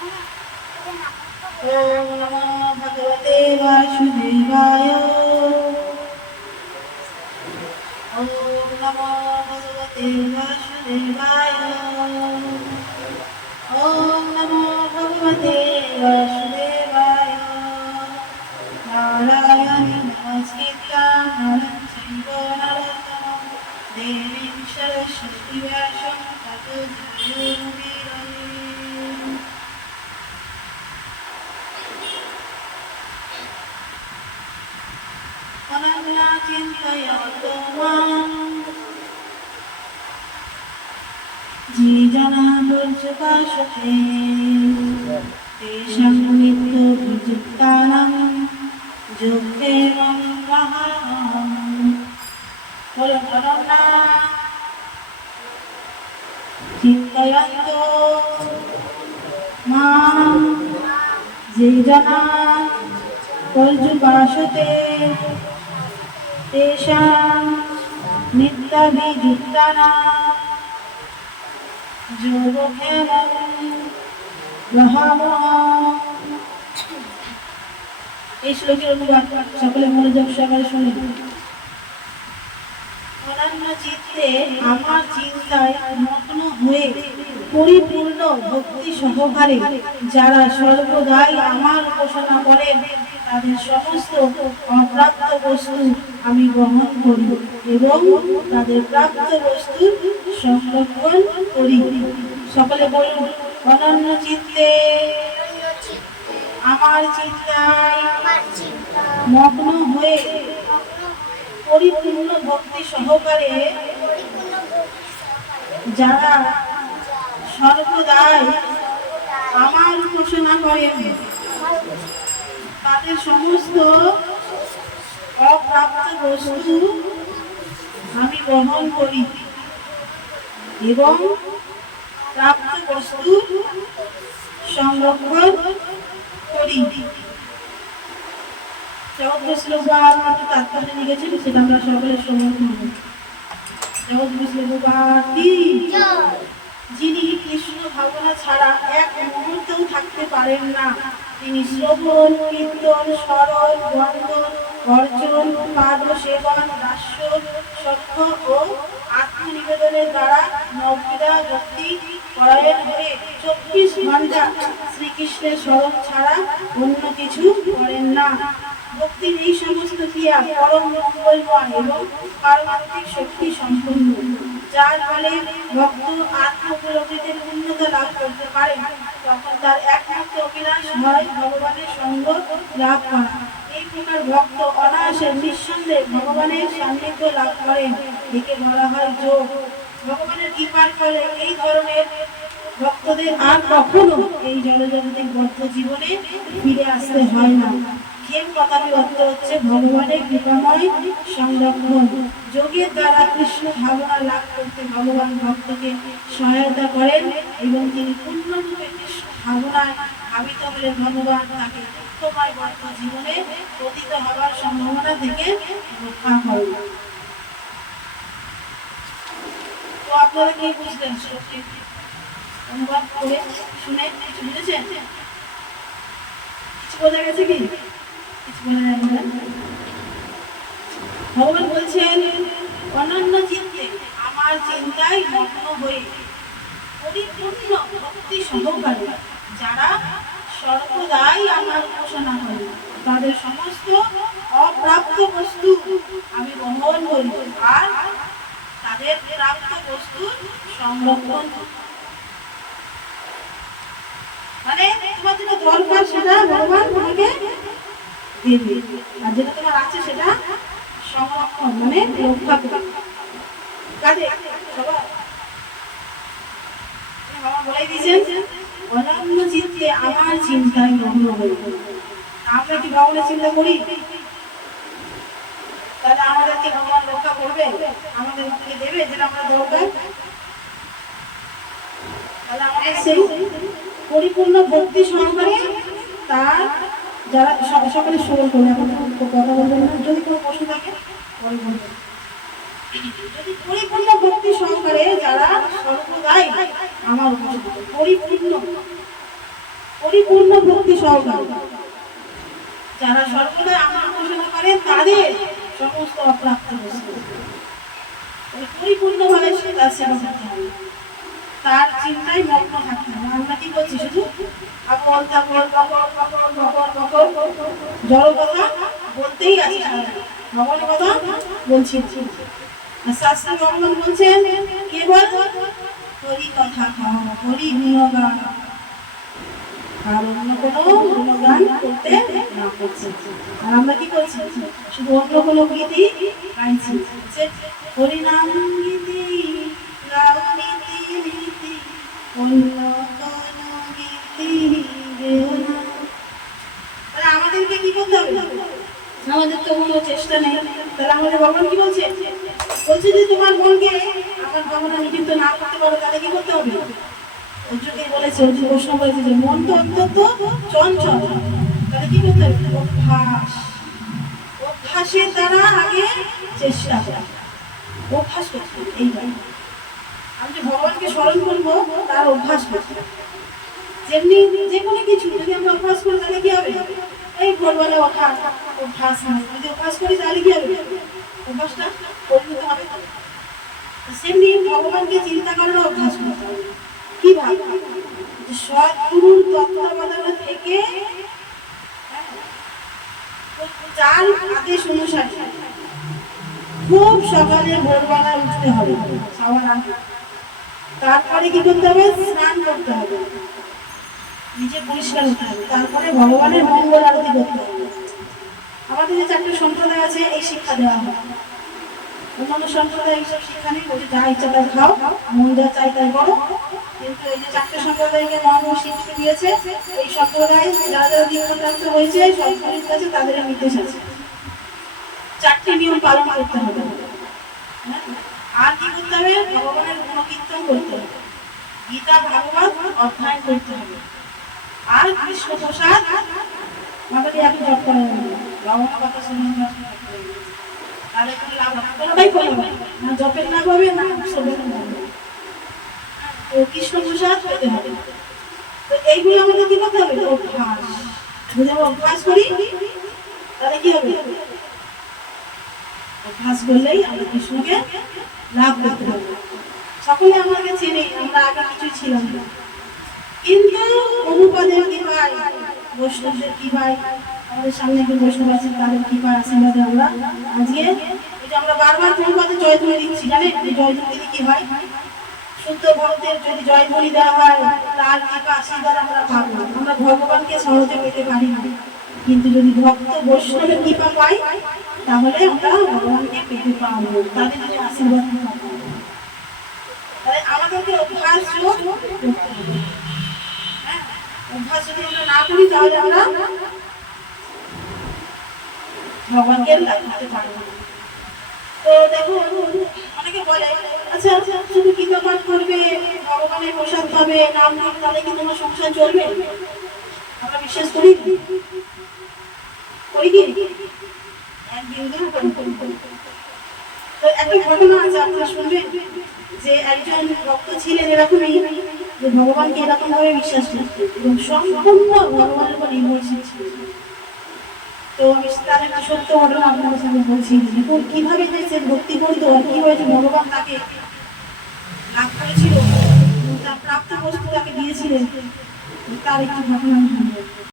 ओम नमो भगवते वासुदेवाय। ओम नमो भगवते वासुदेवाय। ओम नमो भगवते वासुदेवाय। नारायणं नमस्कृत्य नरं चैव नरोत्तमं देवीं सरस्वतीं व्यासं ततो जयमुदीरये। अनन्या चिन्तयन्तो मां ये जना दुर्जपाशते तेषां नित्यभियुक्तानां योगेवं महान्। बोलो अनन्या चिन्तयन्तो मां ये जना दुर्जपाशते तेषां नित्यभियुक्तानां योगेवं महान्। এই শ্লোকের অনুবাদ সকলে মনোযোগ সহকারে শুনুন। অনন্য চিত্তে আমার চিন্তায় মগ্ন হয়ে পরিপূর্ণ ভক্তি সহকারে যারা সর্বদাই আমার উপাসনা করেন তাদের সমস্ত অপ্রাপ্ত বস্তু আমি গ্রহণ করি এবং তাদের প্রাপ্ত বস্তু সংরক্ষণ করি। সকলে বলুন অনন্য চিত্তে আমার চিন্তায় মগ্ন হয়ে পরিপূর্ণ ভক্তি সহকারে যারা সর্বদাই আমার উপাসনা করেন তাদের সমস্ত অপ্রাপ্ত বস্তু আমি গ্রহণ করি এবং প্রাপ্ত বস্তু সংরক্ষণ করি। জগৎ শ্লোকবার একটু তাৎপর্য লিখেছেন, সেটা আমরা সকলে সম্মুখীন হব। জগৎ শ্লোকবার কি? যিনি কৃষ্ণ ভাবনা ছাড়া এক মুহূর্তেও থাকতে পারেন না, তিনি শ্রবণ কীর্তন স্মরণ বন্দন অর্জন পাদ সেবন দাস্য সখ্য ও আত্মনিবেদনের দ্বারা নববিধা ভক্তি পরায়ণ হয়ে 24 ঘন্টা শ্রীকৃষ্ণের স্মরণ ছাড়া অন্য কিছু করেন না। ভক্তির এই সমস্ত ক্রিয়া পরম মঙ্গলময় এবং পারমাত্মিক শক্তি সম্পন্ন, যার ফলে ভক্ত আত্মোপলব্ধিতে পূর্ণতা লাভ করতে পারে। তখন তার একমাত্র অভিলাষ হয় ভগবানের সঙ্গ লাভ করা। এই প্রকার ভক্ত অনায়াসে নিঃসন্দেহে ভগবানের সান্নিধ্য লাভ করেন, একে বলা হয় যোগ। ভগবানের কৃপার ফলে এই ধরনের ভক্তদের আর কখনো এই জড়জাগতিক বদ্ধ জীবনে ফিরে আসতে হয় না। খেম কথাটির অর্থ হচ্ছে ভগবানের কৃপাময় সংরক্ষণ। যোগের দ্বারা কৃষ্ণ ভাবনা লাভ করতে ভগবান ভক্তকে সহায়তা করেন এবং তিনি পূর্ণরূপে কৃষ্ণ ভাবনায় ভাবিত হলে ভগবান তাকে দুঃখময় বদ্ধ জীবনে পতিত হওয়ার সম্ভাবনা থেকে রক্ষা করেন। তো আপনারা কি বুঝলেন? অনুবাদ করে শুনে কিছু বুঝেছেন? কিছু বোঝা গেছে কি? কিছু বোঝা যাবে না। ভগবান বলছেন অনন্য চিত্তে আমার চিন্তায় মগ্ন হয়ে পরিপূর্ণ ভক্তি সহকারে যারা সর্বদাই আমার উপাসনা করে তাদের সমস্ত অপ্রাপ্ত বস্তু আমি গ্রহণ করি আর তাদের প্রাপ্ত বস্তু সংরক্ষণ করি। মানে তোমার যেটা দরকার সেটা ভগবান তোমাকে দেবে, আর যেটা তোমার আছে সেটা সংরক্ষণ মানে রক্ষা করে। কাজে সবাই বাবা বলে দিয়েছেন অনন্য চিত্তে আমার চিন্তায় মগ্ন হয়ে। আমরা কি ভগবানের চিন্তা করি? তাহলে আমাদেরকে ভগবান রক্ষা করবে, আমাদেরকে দেবে যেটা আমরা দরকার। তাহলে আমাদের সেই পরিপূর্ণ ভক্তি সহকারে তার যারা সকলে শ্রবণ করবে, এখন কথা বলবেন না, যদি কোনো প্রশ্ন থাকে পরে বলবেন। যদি পরিপূর্ণ ভক্তি সহকারে যারা সর্বদাই আমার পরিপূর্ণ পরিপূর্ণ ভক্তি সহকারে যারা সর্বদা আমার ঘোষণা করেন তাদের সমস্ত অপ্রাপ্ত বস্তু পরিপূর্ণভাবে সে তার সেবা করতে হবে, তার চিন্তায় মগ্ন থাকতে হবে। আমরা কি করছি শুধু আপন তাপন জড় কথা বলতেই আছি, ভগবানের কথা বলছি। শাস্ত্রে ভগবান বলছেন কেবল হরি কথা কও, হরি গুণগান, আর অন্য কোনো গুণগান করতে না করছে। আর আমরা কি করছি শুধু অন্য কোনো গীতি গাইছি, হরিনাম গীতি গাও নীতি নীতি অন্য কোনো গীতি গেও না। তাহলে আমাদেরকে কি করতে হবে? আমাদের তো কোনো চেষ্টা নেই। তাহলে আমাদের ভগবান কি বলছে? বলছে যে তোমার মনকে আমার ভাবনা নিযুক্ত না করতে পারো তাহলে কি করতে হবে? অর্জুনকে বলেছে, অর্জুন প্রশ্ন করেছে যে মন তো অত্যন্ত চঞ্চল, তাহলে কি করতে হবে? অভ্যাস, অভ্যাসের দ্বারা আগে চেষ্টা করা, অভ্যাস করতে হবে। এইবার আমি যে ভগবানকে স্মরণ করবো তার অভ্যাস করতে হবে। যেমনি যে কোনো কিছু যদি আমরা অভ্যাস করি তাহলে কি হবে? এই ভোরবেলা ওঠা অভ্যাস, যদি অভ্যাস করি তাহলে কি হবে? অভ্যাসটা পরিণত হবে। সেমনি ভগবানকে চিন্তা করার অভ্যাস করতে হবে। কিভাবে? সৎগুরুর তত্ত্বাবধানে থেকে যার আদেশ অনুসারে খুব সকালে ভোরবেলা উঠতে হবে, তারপরে কি করতে হবে? স্নান করতে হবে, নিজে পরিষ্কার হতে হবে, তারপরে ভগবানের মঙ্গল আরতি করতে হবে। আমাদের যে 4টে সম্প্রদায় আছে এই শিক্ষা দেওয়া হয়, অন্যান্য সম্প্রদায় এইসব শিক্ষা নেই, বলছে যা ইচ্ছা তাই খাও, মন যা চাই তাই করো। কিন্তু এই যে 4টে সম্প্রদায়কে মহাপ্রভু শিক্ষা দিয়েছে, এই সম্প্রদায় যারা যারা দীক্ষাপ্রাপ্ত হয়েছে সবগুলির কাছে তাদের নির্দেশ আছে 4টে নিয়ম পালন করতে হবে। আর কি করতে হবে? ভগবানের গুণকীর্তন করতে হবে, গীতা ভাগবত অধ্যয়ন করতে হবে, আর কৃষ্ণ প্রসাদ মাতাকে এখন জপ করা যাবে না, ভগবানের কথা শুনে তাহলে কোনো লাভ হবে, কোনোটাই করতে হবে না, জপের লাভ হবে না শ্রবণের লাভ হবে। তো কৃষ্ণ প্রসাদ পেতে হবে। তো এইগুলো আমাদের কি করতে হবে? অভ্যাস। যদি আমরা অভ্যাস করি তাহলে কি হবে? অভ্যাস করলেই আমরা কৃষ্ণকে লাভ করতে পারবো। সকলে আমাকে চেনে, আমরা আগে কিছুই ছিলাম না, কিন্তু অনুপাদের কৃপায়, বৈষ্ণবদের কৃপায়, আমাদের সামনে একজন বৈষ্ণব আছেন তাদের কৃপায় আশীর্বাদে আমরা আজকে এই যে আমরা বারবার অনুপাতে জয়ধ্বনি দিচ্ছি। জানেন এই জয়ধ্বনি দিলে কি হয়? শুদ্ধ ভক্তের যদি জয়ধ্বনি দেওয়া হয় তার কৃপা আশীর্বাদ আমরা পাবো। আমরা ভগবানকে সহজে পেতে পারি না, কিন্তু যদি ভক্ত বৈষ্ণবের কৃপা পাই তাহলে আমরা ভগবানকে পেতে পারবো, তাদের যদি আশীর্বাদ পাবো। তাহলে আমাদেরকে অভ্যাস করতে হবে। অভ্যাস যদি আমরা না করি তাহলে আমরা ভগবানকে লাভ করতে পারবো না। তো দেখো অনেকে বলে আচ্ছা শুধু গীতা পাঠ করবে, ভগবানের প্রসাদ পাবে, নাম করবে, তাহলে কি তোমার সংসার চলবে? আমরা বিশ্বাস করি কি? তো একটা ঘটনা আছে আপনারা শুনবেন, যে একজন ভক্ত ছিলেন এরকমই, যে ভগবানকে এরকম ভাবে বিশ্বাস করতেন এবং সম্পূর্ণ ভগবানের উপর নির্ভরশীল ছিলেন। তো আমি তার একটা সত্য ঘটনা আপনাদের সামনে বলছি, দেখুন কিভাবে যে ভক্তি করতো আর কিভাবে যে ভগবান তাকে লাভ করেছিল, তার প্রাপ্ত বস্তু তাকে দিয়েছিলেন, তার একটি ঘটনা আমি শুনবো।